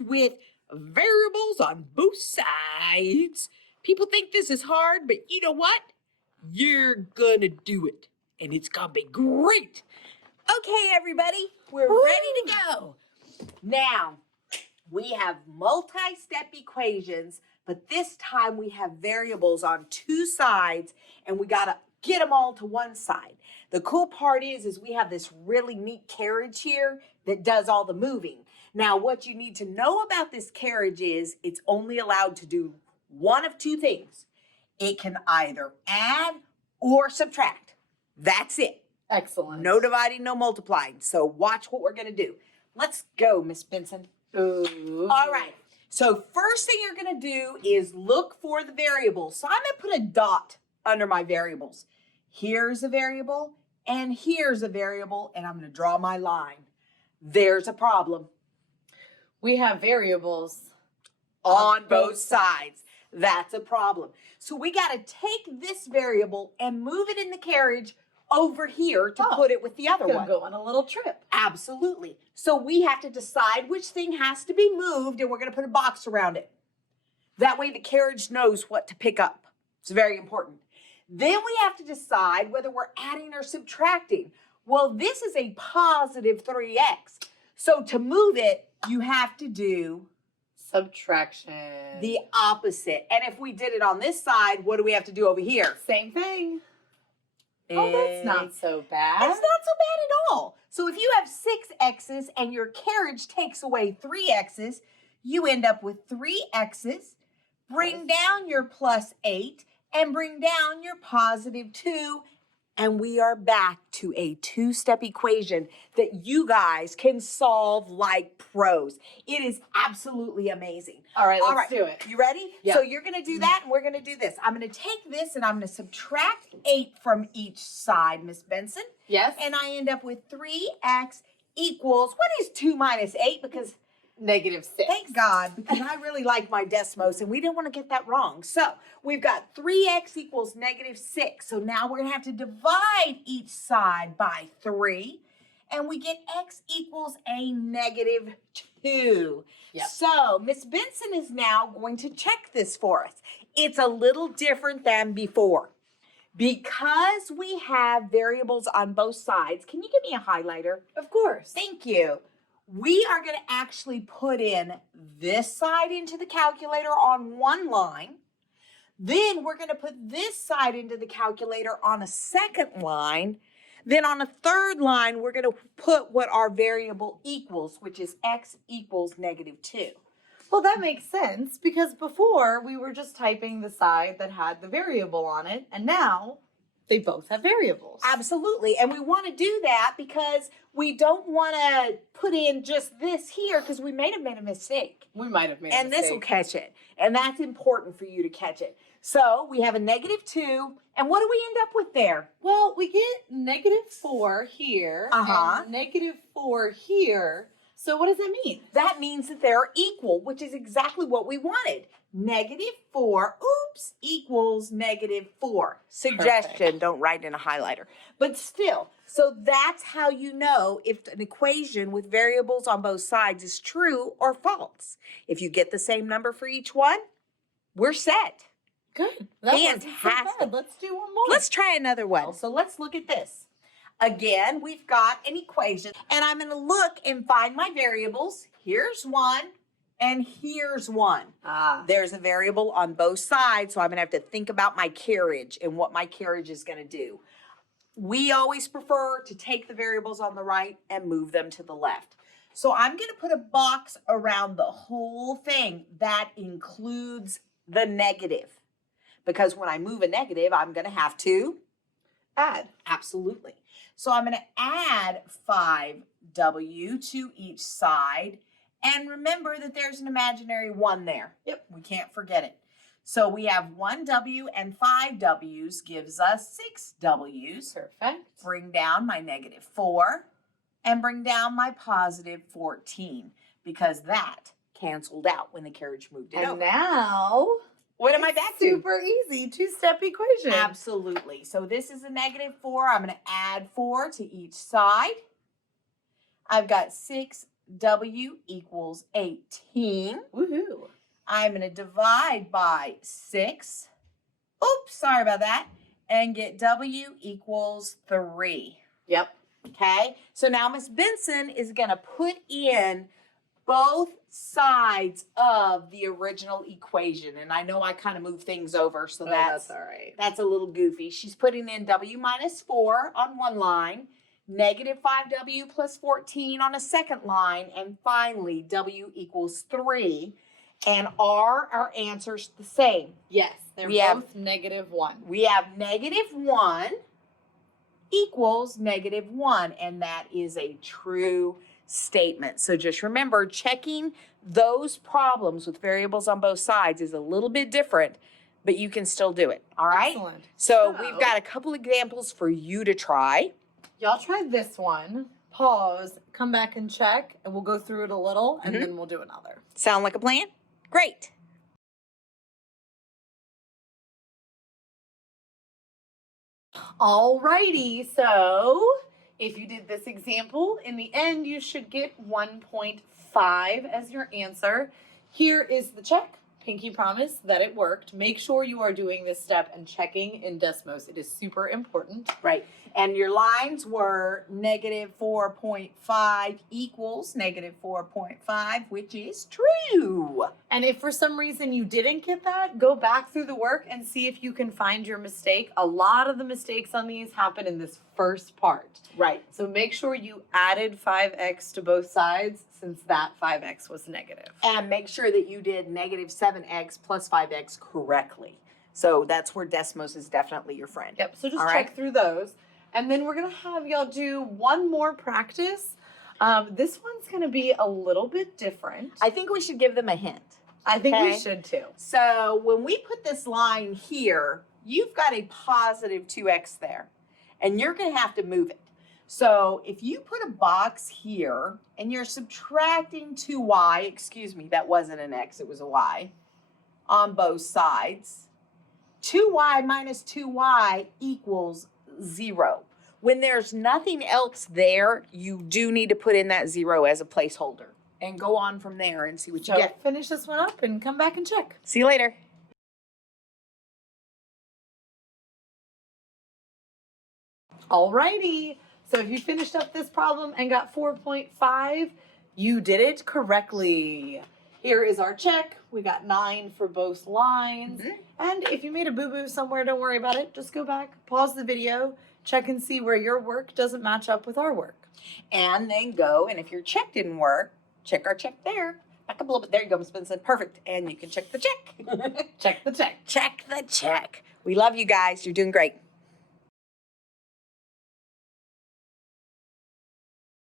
with variables on both sides. People think this is hard, but you know what? You're gonna do it, and it's gonna be great. Okay, everybody, we're ready to go. Now, we have multi-step equations, but this time we have variables on two sides, and we gotta get them all to one side. The cool part is we have this really neat carriage here that does all the moving. Now, what you need to know about this carriage is it's only allowed to do one of two things. It can either add or subtract. That's it. Excellent. No dividing, no multiplying. So watch what we're gonna do. Let's go, Miss Benson. Ooh. All right. So first thing you're gonna do is look for the variables. So I'm gonna put a dot under my variables. Here's a variable and here's a variable, and I'm gonna draw my line. There's a problem. We have variables On both sides. That's a problem. So we got to take this variable and move it in the carriage over here to put it with the other one. Go on a little trip. Absolutely. So we have to decide which thing has to be moved, and we're going to put a box around it. That way the carriage knows what to pick up. It's very important. Then we have to decide whether we're adding or subtracting. Well, this is a positive 3x. So to move it, you have to do Subtraction. the opposite. And if we did it on this side, what do we have to do over here? Same thing. Oh, that's not so bad. It's not so bad at all. So if you have 6 x's and your carriage takes away 3 x's, you end up with 3 x's. Bring down your plus 8 and bring down your positive 2. And we are back to a two-step equation that you guys can solve like pros. It is absolutely amazing. All right, let's do it. You ready? Yeah. So you're going to do that, and we're going to do this. I'm going to take this, and I'm going to subtract 8 from each side, Miss Benson. Yes. And I end up with 3x equals, what is 2 minus 8? Because -6. thank God, because I really like my Desmos, and we didn't want to get that wrong. So we've got 3x equals -6. So now we're going to have to divide each side by 3, and we get x equals a -2. Yep. So Miss Benson is now going to check this for us. It's a little different than before. Because we have variables on both sides, can you give me a highlighter? Of course. Thank you. We are going to actually put in this side into the calculator on one line. Then we're going to put this side into the calculator on a second line. Then on a third line, we're going to put what our variable equals, which is x equals -2. Well, that makes sense because before we were just typing the side that had the variable on it, and now they both have variables. Absolutely. And we want to do that because we don't want to put in just this here because we may have made a mistake. We might have made a And mistake. this will catch it. And that's important for you to catch it. So we have a -2. And what do we end up with there? Well, we get -4 here Uh-huh. and -4 here. So what does that mean? That means that they're equal, which is exactly what we wanted. -4, equals -4. Suggestion, Perfect. don't write in a highlighter. But still, so that's how you know if an equation with variables on both sides is true or false. If you get the same number for each one, we're set. Good. That wasn't so Fantastic. bad. Let's do one more. Let's try another one. So let's look at this. Again, we've got an equation, and I'm going to look and find my variables. Here's one, and here's one. There's a variable on both sides, so I'm going to have to think about my carriage and what my carriage is going to do. We always prefer to take the variables on the right and move them to the left. So I'm going to put a box around the whole thing. That includes the negative. Because when I move a negative, I'm going to have to add. Absolutely. So I'm going to add 5w to each side. And remember that there's an imaginary 1 there. Yep, we can't forget it. So we have 1w and 5w's gives us 6w's. Perfect. Bring down my -4 and bring down my positive 14 because that canceled out when the carriage moved it And over. now, What am I back to? super easy two-step equation. Absolutely. So this is a -4. I'm going to add 4 to each side. I've got 6 W equals 18. Woohoo. I'm going to divide by 6. Oops, sorry about that. And get W equals 3. Yep. Okay, so now Miss Benson is going to put in both sides of the original equation. And I know I kind of moved things over, so that's all right. that's a little goofy. She's putting in W minus 4 on one line, negative 5W plus 14 on a second line, and finally W equals 3. And are our answers the same? Yes, they're We have- both -1. We have negative 1 equals -1, and that is a true statement. So just remember, checking those problems with variables on both sides is a little bit different, but you can still do it, all right? Excellent. So we've got a couple examples for you to try. Y'all try this one. Pause, come back and check, and we'll go through it a little, and then we'll do another. Sound like a plan? Great. Alrighty, so if you did this example, in the end, you should get 1.5 as your answer. Here is the check. Pinky promise that it worked. Make sure you are doing this step and checking in Desmos. It is super important. Right. And your lines were negative 4.5 equals negative 4.5, which is true. And if for some reason you didn't get that, go back through the work and see if you can find your mistake. A lot of the mistakes on these happen in this first part. Right. So make sure you added 5x to both sides since that 5x was negative. And make sure that you did negative 7x plus 5x correctly. So that's where Desmos is definitely your friend. Yep, so just All check right. through those. And then we're gonna have y'all do one more practice. This one's gonna be a little bit different. I think we should give them a hint. I think Okay. we should too. So when we put this line here, you've got a positive 2x there, and you're going to have to move it. So if you put a box here and you're subtracting 2y, excuse me, that wasn't an x, it was a y, on both sides, 2y minus 2y equals 0. When there's nothing else there, you do need to put in that 0 as a placeholder and go on from there and see what you So get. finish this one up and come back and check. See you later. Alrighty. So if you finished up this problem and got 4.5, you did it correctly. Here is our check. We got 9 for both lines. And if you made a boo-boo somewhere, don't worry about it. Just go back, pause the video, check and see where your work doesn't match up with our work. And then go, and if your check didn't work, check our check there. Back up a little bit. There you go, Ms. Benson. Perfect. And you can check the check. Check the check. Check the check. We love you guys. You're doing great.